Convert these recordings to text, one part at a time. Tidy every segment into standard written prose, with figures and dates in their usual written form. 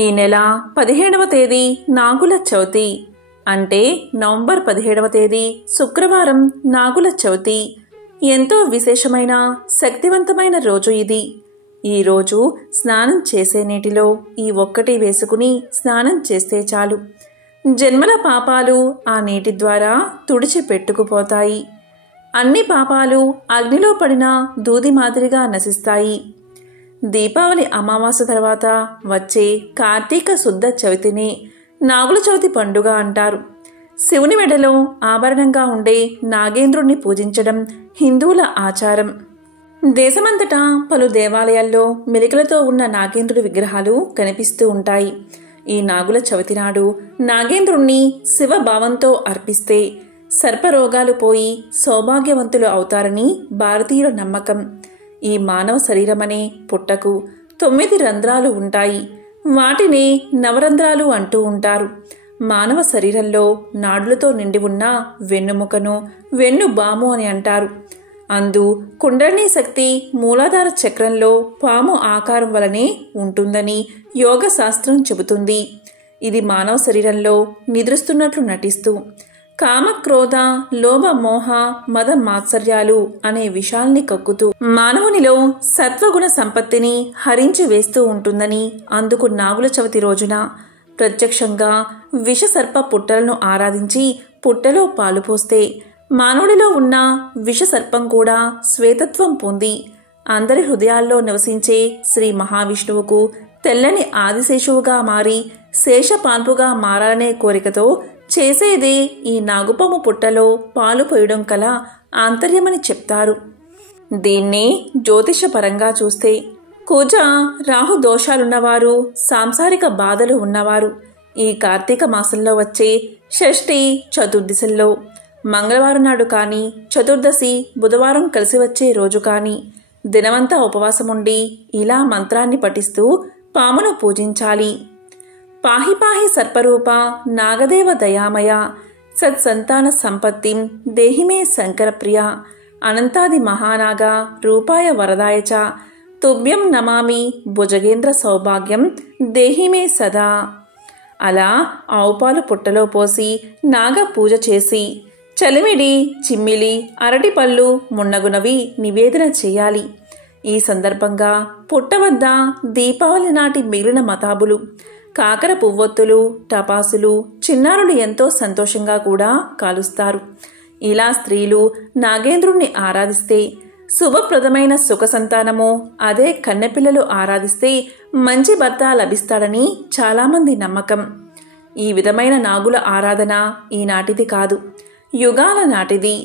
ఈ నెల 17వ తేదీ నాగుల చవితి, అంటే నవంబర్ 17వ తేదీ శుక్రవారం నాగుల చవితి. ఎంతో విశేషమైన శక్తివంతమైన రోజు ఇది. ఈరోజు స్నానం చేసే నీటిలో ఈ ఒక్కటి వేసుకుని స్నానం చేస్తే చాలు, జన్మల పాపాలు ఆ నీటి ద్వారా తుడిచిపెట్టుకుపోతాయి. అన్ని పాపాలు అగ్నిలో పడిన దూది మాదిరిగా నశిస్తాయి. దీపావళి అమావాస్య తర్వాత వచ్చే కార్తీక శుద్ధ చవితిని నాగుల చవితి పండుగ అంటారు. శివుని మెడలో ఆభరణంగా ఉండే నాగేంద్రుణ్ణి పూజించడం హిందువుల ఆచారం. దేశమంతటా పలు దేవాలయాల్లో మెలికలతో ఉన్న నాగేంద్రుడి విగ్రహాలు కనిపిస్తూ ఉంటాయి. ఈ నాగుల చవితి నాడు నాగేంద్రుణ్ణి శివభావంతో అర్పిస్తే సర్పరోగాలు పోయి సౌభాగ్యవంతులు అవుతారని భారతీయుల నమ్మకం. ఈ మానవ శరీరమనే పుట్టకు 9 రంధ్రాలు ఉంటాయి. వాటినే నవరంధ్రాలు అంటూ ఉంటారు. మానవ శరీరంలో నాడులతో నిండి ఉన్న వెన్నుముకను వెన్నుబాము అని అంటారు. అందు కుండలిని శక్తి మూలాధార చక్రంలో పాము ఆకారం వలనే ఉంటుందని యోగ శాస్త్రం చెబుతుంది. ఇది మానవ శరీరంలో నిద్రిస్తున్నట్లు నటిస్తూ కామ, క్రోధ, లోభ, మోహ, మద, మాత్సర్యాలు అనే విషాల్ని కక్కుతూ మానవునిలో సత్వగుణ సంపత్తిని హరించి వేస్తూ ఉంటుందని, అందుకు నాగుల చవితి రోజున ప్రత్యక్షంగా విషసర్ప పుట్టలను ఆరాధించి పుట్టలో పాలు పోస్తే మానవుడిలో ఉన్న విషసర్పం కూడా శ్వేతత్వం పొంది అందరి హృదయాల్లో నివసించే శ్రీ మహావిష్ణువుకు తెల్లని ఆదిశేషువుగా మారి శేషపాన్పుగా మారాలనే కోరికతో చేసేదే ఈ నాగుపాము పుట్టలో పాలు పోయడం కల ఆంతర్యమని చెప్తారు. దీన్నే జ్యోతిషపరంగా చూస్తే కుజ, రాహు దోషాలున్నవారు, సాంసారిక బాధలు ఉన్నవారు ఈ కార్తీక మాసంలో వచ్చే షష్ఠి, చతుర్దశల్లో మంగళవారం నాడు కానీ, చతుర్దశి బుధవారం కలిసి వచ్చే రోజు కానీ దినమంతా ఉపవాసముండి ఇలా మంత్రాన్ని పఠిస్తూ పామును పూజించాలి. పాహి పాహి సర్పరూప నాగదేవ దయామయ సత్సంతాన సంపత్తిం దేహిమే శంకరప్రియ అనంతాది మహానాగ రూపాయ వరదాయ చ తుభ్యం నమామి భుజగేంద్ర సౌభాగ్యం దేహిమే సదా. అలా ఆవుపాలు పుట్టలో పోసి నాగ పూజ చేసి చలిమిడి, చిమ్మిలి, అరటిపళ్ళు మున్నగునవి నివేదన చేయాలి. ఈ సందర్భంగా పుట్ట వద్ద దీపావళి నాటి మిగిలిన మతాబులు, కాకర పువ్వొత్తులు, టపాసులు చిన్నారులు ఎంతో సంతోషంగా కూడా కాలుస్తారు. ఇలా స్త్రీలు నాగేంద్రుణ్ణి ఆరాధిస్తే శుభప్రదమైన సుఖ సంతానము, అదే కన్నెపిల్లలు ఆరాధిస్తే మంచి భర్త లభిస్తాడని చాలామంది నమ్మకం. ఈ విధమైన నాగుల ఆరాధన ఈనాటిది కాదు, యుగాల నాటిది.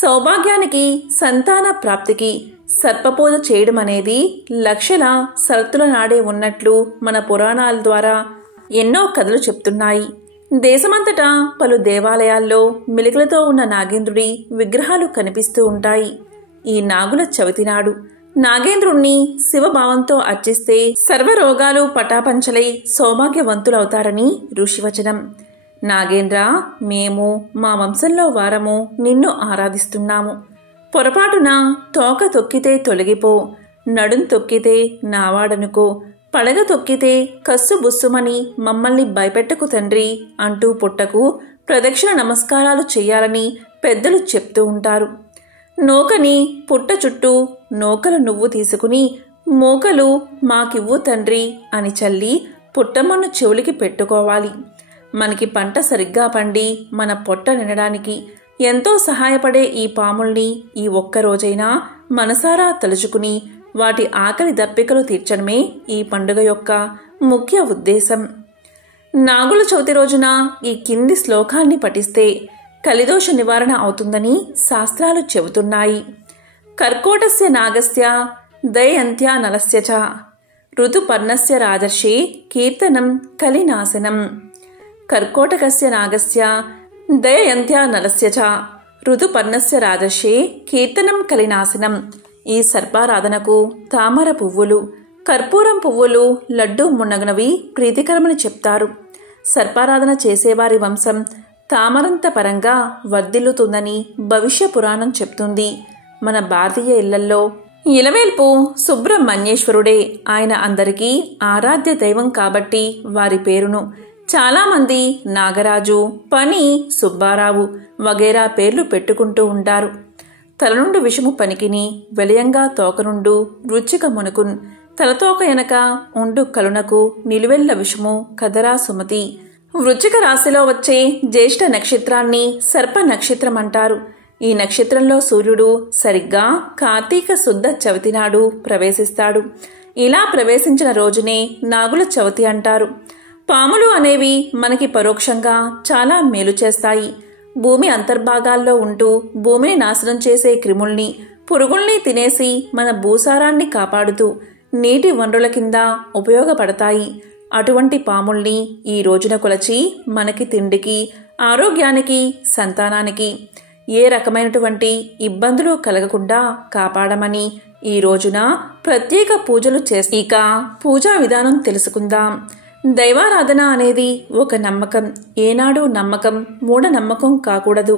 సౌభాగ్యానికి, సంతాన ప్రాప్తికి సర్పపూజ చేయడం అనేది లక్షల సరత్తుల నాడే ఉన్నట్లు మన పురాణాల ద్వారా ఎన్నో కథలు చెప్తున్నాయి. దేశమంతటా పలు దేవాలయాల్లో మెలికలతో ఉన్న నాగేంద్రుడి విగ్రహాలు కనిపిస్తూ ఉంటాయి. ఈ నాగుల చవితి నాడు నాగేంద్రుణ్ణి శివభావంతో అర్చిస్తే సర్వరోగాలు పటాపంచలై సౌభాగ్యవంతులవుతారని ఋషివచనం. నాగేంద్ర, మేము మా వంశంలో వారము నిన్ను ఆరాధిస్తున్నాము. పొరపాటున తోక తొక్కితే తొలగిపో, నడుం తొక్కితే నావాడనుకో, పడగ తొక్కితే కస్సు బుస్సుమని మమ్మల్ని భయపెట్టకు తండ్రి అంటూ పుట్టకు ప్రదక్షిణ నమస్కారాలు చెయ్యాలని పెద్దలు చెప్తూ ఉంటారు. నూకని పుట్ట చుట్టూ నూకలు నువ్వు తీసుకుని మోకలు మాకివ్వు తండ్రి అని చల్లి పుట్టమ్మను చెవులికి పెట్టుకోవాలి. మనకి పంట సరిగ్గా పండి మన పొట్ట నిండడానికి ఎంతో సహాయపడే ఈ పాముల్ని ఈ ఒక్కరోజైనా మనసారా తలుచుకుని వాటి ఆకలి దప్పికలు తీర్చడమే ఈ పండుగ యొక్క ముఖ్య ఉద్దేశం. నాగుల చవితి రోజున ఈ కింది శ్లోకాన్ని పఠిస్తే కలిదోష నివారణ అవుతుందని శాస్త్రాలు చెబుతున్నాయి. కర్కోటస్య నాగస్య దయంత్యా నలస్య చ ఋతుపర్ణస్య రాజర్షి కీర్తనం కలినాశనం. కర్కోటకస్య నాగస్య దయంత్యా నలస్య చ ఋతుపర్ణస్య రాజర్షి కీర్తనం కలినాశనం. ఈ సర్పారాధనకు తామర పువ్వులు, కర్పూరం పువ్వులు, లడ్డూ మున్నగునవి ప్రీతికరమని చెప్తారు. సర్పారాధన చేసేవారి వంశం తామరంత పరంగా వర్ధిల్లుతుందని భవిష్య పురాణం చెప్తుంది. మన భారతీయ ఇళ్లల్లో ఇలవేల్పు సుబ్రహ్మణ్యేశ్వరుడే. ఆయన అందరికీ ఆరాధ్య దైవం కాబట్టి వారి పేరును చాలామంది నాగరాజు, పని, సుబ్బారావు వగైరా పేర్లు పెట్టుకుంటూ ఉంటారు. తలనుండు విషము పనికిని, వెలయంగా తోకనుండు వృచ్చిక మునుకున్, తలతోక ఎనక ఉండు కలునకు నిలువెల్ల విషము కదరా సుమతి. వృచ్చిక రాశిలో వచ్చే జ్యేష్ఠ నక్షత్రాన్ని సర్ప నక్షత్రం అంటారు. ఈ నక్షత్రంలో సూర్యుడు సరిగ్గా కార్తీక శుద్ధ చవితి నాడు ప్రవేశిస్తాడు. ఇలా ప్రవేశించిన రోజునే నాగుల చవితి అంటారు. పాములు అనేవి మనకి పరోక్షంగా చాలా మేలు చేస్తాయి. భూమి అంతర్భాగాల్లో ఉంటూ భూమిని నాశనం చేసే క్రిముల్ని, పురుగుల్ని తినేసి మన భూసారాన్ని కాపాడుతూ నీటి వనరుల కింద ఉపయోగపడతాయి. అటువంటి పాముల్ని ఈ రోజున కొలచి మనకి తిండికి, ఆరోగ్యానికి, సంతానానికి ఏ రకమైనటువంటి ఇబ్బందులు కలగకుండా కాపాడమని ఈ రోజున ప్రత్యేక పూజలు చేసి ఇక పూజా విధానం తెలుసుకుందాం. దైవారాధన అనేది ఒక నమ్మకం. ఏనాడు నమ్మకం మూఢనమ్మకం కాకూడదు.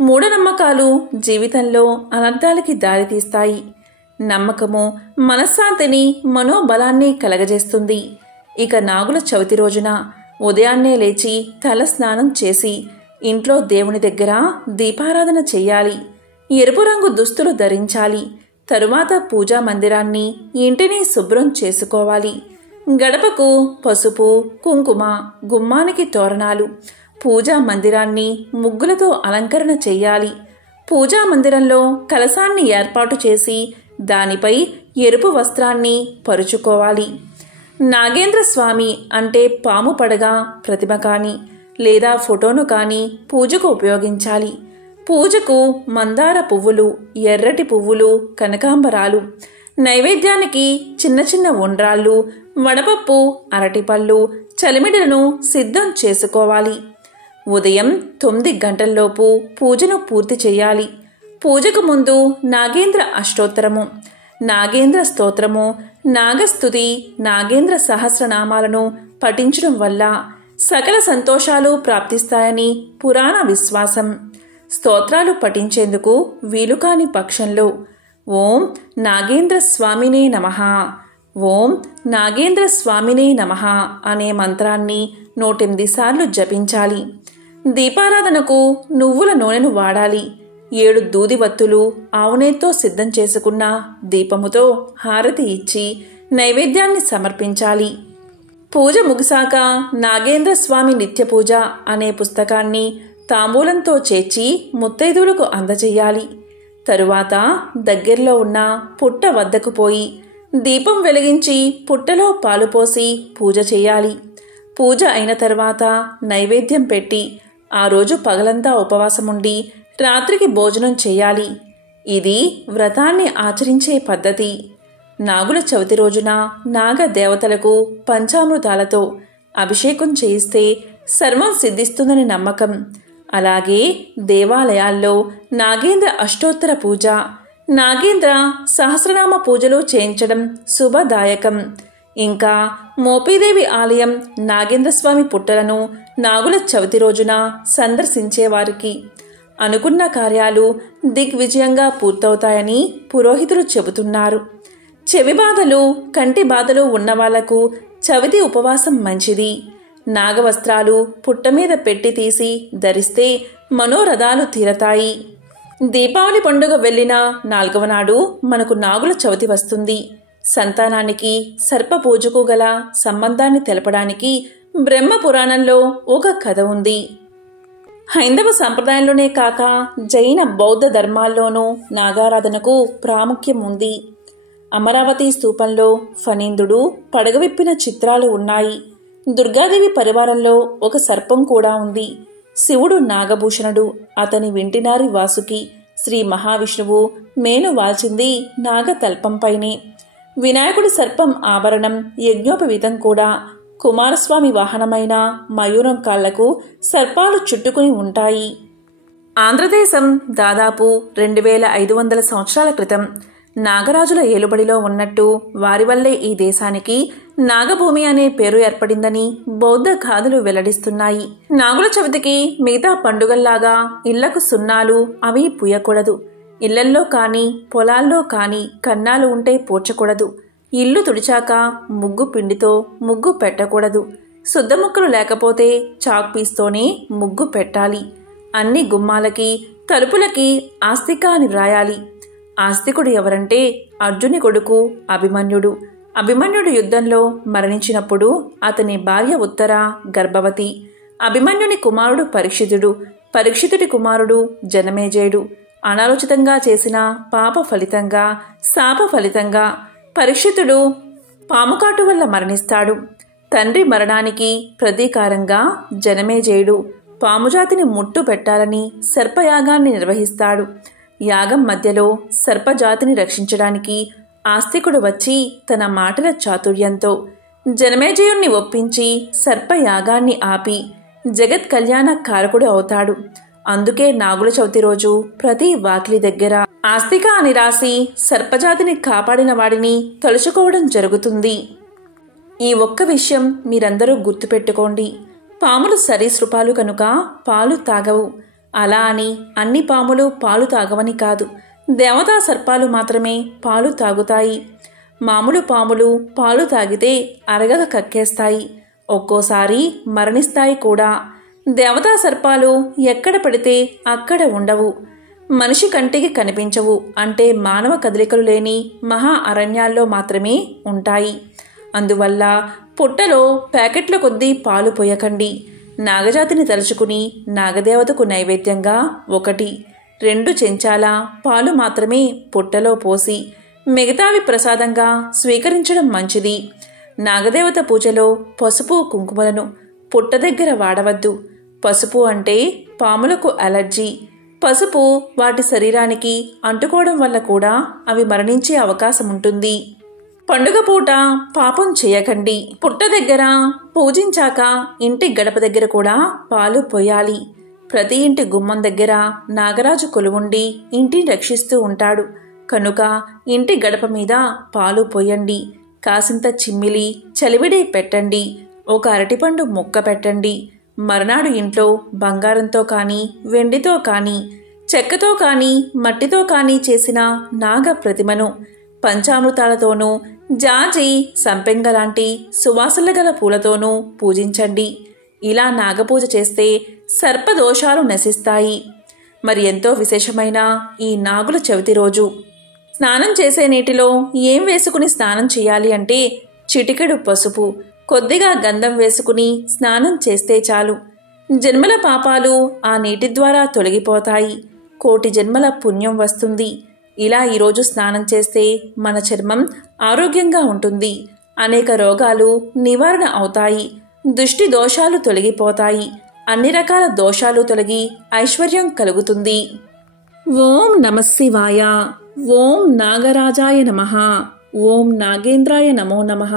మూఢనమ్మకాలు జీవితంలో అనర్థాలకి దారితీస్తాయి. నమ్మకము మనశ్శాంతిని, మనోబలాన్ని కలగజేస్తుంది. ఇక నాగుల చవితి రోజున ఉదయాన్నే లేచి తల స్నానం చేసి ఇంట్లో దేవుని దగ్గర దీపారాధన చెయ్యాలి. ఎరుపు రంగు దుస్తులు ధరించాలి. తరువాత పూజా మందిరాన్ని, ఇంటిని శుభ్రం చేసుకోవాలి. గడపకు పసుపు, కుంకుమ, గుమ్మానికి తోరణాలు, పూజా మందిరాన్ని ముగ్గులతో అలంకరణ చెయ్యాలి. పూజా మందిరంలో కలశాన్ని ఏర్పాటు చేసి దానిపై ఎరుపు వస్త్రాన్ని పరుచుకోవాలి. నాగేంద్ర స్వామి అంటే పాము పడగ ప్రతిమ కాని లేదా ఫోటోను కాని పూజకు ఉపయోగించాలి. పూజకు మందార పువ్వులు, ఎర్రటి పువ్వులు, కనకాంబరాలు, నైవేద్యానికి చిన్న చిన్న ఉండ్రాళ్ళు, వడపప్పు, అరటిపళ్ళు, చలిమిడలను సిద్ధం చేసుకోవాలి. ఉదయం 9 గంటల్లోపు పూజను పూర్తి చేయాలి. పూజకు ముందు నాగేంద్ర అష్టోత్తరము, నాగేంద్ర స్తోత్రము, నాగస్తుతి, నాగేంద్ర సహస్రనామాలను పఠించడం వల్ల సకల సంతోషాలు ప్రాప్తిస్తాయని పురాణ విశ్వాసం. స్తోత్రాలు పఠించేందుకు వీలుకాని పక్షంలో ఓం నాగేంద్ర స్వామినే నమః, ఓం నాగేంద్ర స్వామినే నమః అనే మంత్రాన్ని 108 సార్లు జపించాలి. దీపారాధనకు నువ్వుల నూనెను వాడాలి. 7 దూదివత్తులు ఆవునేతో సిద్ధం చేసుకున్న దీపముతో హారతి ఇచ్చి నైవేద్యాన్ని సమర్పించాలి. పూజ ముగిసాక నాగేంద్ర స్వామి నిత్య పూజ అనే పుస్తకాన్ని తాంబూలంతో చేర్చి ముత్తైదువులకు అందజేయాలి. తరువాత దగ్గరలో ఉన్న పుట్ట వద్దకు పోయి దీపం వెలిగించి పుట్టలో పాలు పోసి పూజ చేయాలి. పూజ అయిన తర్వాత నైవేద్యం పెట్టి ఆ రోజు పగలంతా ఉపవాసముండి రాత్రికి భోజనం చేయాలి. ఇది వ్రతాన్ని ఆచరించే పద్ధతి. నాగుల చవితి రోజున నాగ దేవతలకు పంచామృతాలతో అభిషేకం చేయిస్తే సర్వం సిద్ధిస్తుందని నమ్మకం. అలాగే దేవాలయాల్లో నాగేంద్ర అష్టోత్తర పూజ, నాగేంద్ర సహస్రనామ పూజలు చేయించడం శుభదాయకం. ఇంకా మోపీదేవి ఆలయం, నాగేంద్రస్వామి పుట్టలను నాగుల చవితి రోజున సందర్శించేవారికి అనుకున్న కార్యాలు దిగ్విజయంగా పూర్తవుతాయని పురోహితులు చెబుతున్నారు. చెవి బాధలు, కంటి బాధలు ఉన్నవాళ్లకు చవితి ఉపవాసం మంచిది. నాగవస్త్రాలు పుట్ట మీద పెట్టి తీసి ధరిస్తే మనోరథాలు తీరతాయి. దీపావళి పండుగ వెళ్లిన 4వ నాడు మనకు నాగుల చవితి వస్తుంది. సంతానానికి సర్ప పూజకు గల సంబంధాన్ని తెలపడానికి బ్రహ్మ పురాణంలో ఒక కథ ఉంది. హైందవ సంప్రదాయంలోనే కాక జైన, బౌద్ధ ధర్మాల్లోనూ నాగారాధనకు ప్రాముఖ్యం ఉంది. అమరావతి స్తూపంలో ఫణీంద్రుడు పడగవిప్పిన చిత్రాలు ఉన్నాయి. దుర్గాదేవి పరివారంలో ఒక సర్పం కూడా ఉంది. శివుడు నాగభూషణుడు, అతని వింటినారి వాసుకి శ్రీ మహావిష్ణువు మేను వాల్చింది నాగతల్పంపైనే. వినాయకుడి సర్పం ఆభరణం, యజ్ఞోపవీతం కూడా. కుమారస్వామి వాహనమైన మయూరం కాళ్లకు సర్పాలు చుట్టుకుని ఉంటాయి. ఆంధ్రదేశం దాదాపు 2500 సంవత్సరాల క్రితం నాగరాజుల ఏలుబడిలో ఉన్నట్టు, వారి వల్లే ఈ దేశానికి నాగభూమి అనే పేరు ఏర్పడిందని బౌద్ధ గాథలు వెల్లడిస్తున్నాయి. నాగుల చవితికి మిగతా పండుగల్లాగా ఇళ్లకు సున్నాలు అవి పూయకూడదు. ఇళ్లల్లో కానీ పొలాల్లో కానీ కన్నాలు ఉంటే పూడ్చకూడదు. ఇల్లు తుడిచాక ముగ్గు పిండితో ముగ్గు పెట్టకూడదు. శుద్ధముక్కలు లేకపోతే చాక్ పీస్తోనే ముగ్గు పెట్టాలి. అన్ని గుమ్మాలకి తలుపులకి ఆస్తిక అని వ్రాయాలి. ఆస్తికుడు ఎవరంటే అర్జుని కొడుకు అభిమన్యుడు. అభిమన్యుడు యుద్ధంలో మరణించినప్పుడు అతని భార్య ఉత్తర గర్భవతి. అభిమన్యుని కుమారుడు పరీక్షితుడు. పరీక్షితుడి కుమారుడు జనమేజయుడు. అనాలోచితంగా చేసిన పాప ఫలితంగా శాప ఫలితంగా పరీక్షితుడు పాముకాటు వల్ల మరణిస్తాడు. తండ్రి మరణానికి ప్రతీకారంగా జనమేజయుడు పాముజాతిని ముట్టు పెట్టాలని సర్పయాగాన్ని నిర్వహిస్తాడు. యాగం మధ్యలో సర్పజాతిని రక్షించడానికి ఆస్తికుడు వచ్చి తన మాటల చాతుర్యంతో జనమేజయుణ్ణి ఒప్పించి సర్పయాగాన్ని ఆపి జగత్ కళ్యాణ కారకుడు అవుతాడు. అందుకే నాగుల చవితి రోజు ప్రతి వాకిలి దగ్గర ఆస్తిక అని రాసి సర్పజాతిని కాపాడిన వాడిని తలుచుకోవడం జరుగుతుంది. ఈ ఒక్క విషయం మీరందరూ గుర్తుపెట్టుకోండి. పాములు సరీసృపాలు కనుక పాలు తాగవు. అలా అని అన్ని పాములు పాలు తాగవని కాదు. దేవతా సర్పాలు మాత్రమే పాలు తాగుతాయి. మామూలు పాములు పాలు తాగితే అరగక కక్కేస్తాయి. ఒక్కోసారి మరణిస్తాయి కూడా. దేవతా సర్పాలు ఎక్కడ పడితే అక్కడ ఉండవు. మనిషి కంటికి కనిపించవు. అంటే మానవ కదలికలు లేని మహా అరణ్యాల్లో మాత్రమే ఉంటాయి. అందువల్ల పుట్టలో ప్యాకెట్ల కొద్దీ పాలు పోయకండి. నాగజాతిని తలుచుకుని నాగదేవతకు నైవేద్యంగా 1-2 చెంచాల పాలు మాత్రమే పుట్టలో పోసి మిగతావి ప్రసాదంగా స్వీకరించడం మంచిది. నాగదేవత పూజలో పసుపు కుంకుమలను పుట్ట దగ్గర వాడవద్దు. పసుపు అంటే పాములకు అలర్జీ. పసుపు వాటి శరీరానికి అంటుకోవడం వల్ల కూడా అవి మరణించే అవకాశం ఉంటుంది. పండుగ పూట పాపం చేయకండి. పుట్ట దగ్గర పూజించాక ఇంటి గడప దగ్గర కూడా పాలు పోయాలి. ప్రతి ఇంటి గుమ్మం దగ్గర నాగరాజు కొలువుండి ఇంటిని రక్షిస్తూ ఉంటాడు కనుక ఇంటి గడప మీద పాలు పోయండి. కాసింత చిమ్మిలి చలివిడి పెట్టండి. ఒక అరటిపండు ముక్క పెట్టండి. మర్నాడు ఇంట్లో బంగారంతో కానీ వెండితో కానీ చెక్కతో కానీ మట్టితో కానీ చేసిన నాగ ప్రతిమను పంచామృతాలతోనూ జాజి సంపెంగ లాంటి సువాసనలు గల పూలతోనూ పూజించండి. ఇలా నాగపూజ చేస్తే సర్పదోషాలు నశిస్తాయి. మరి ఎంతో విశేషమైన ఈ నాగుల చవితి రోజు స్నానం చేసే నీటిలో ఏం వేసుకుని స్నానం చేయాలి అంటే చిటికెడు పసుపు, కొద్దిగా గంధం వేసుకుని స్నానం చేస్తే చాలు. జన్మల పాపాలు ఆ నీటి ద్వారా తొలగిపోతాయి. 1,000,000 జన్మల పుణ్యం వస్తుంది. ఇలా ఈరోజు స్నానం చేస్తే మన చర్మం ఆరోగ్యంగా ఉంటుంది. అనేక రోగాలు నివారణ అవుతాయి. దృష్టి దోషాలు తొలగిపోతాయి. అన్ని రకాల దోషాలు తొలగి ఐశ్వర్యం కలుగుతుంది. ఓం నమః శివాయ. ఓం నాగరాజాయ నమః. ఓం నాగేంద్రాయ నమో నమః.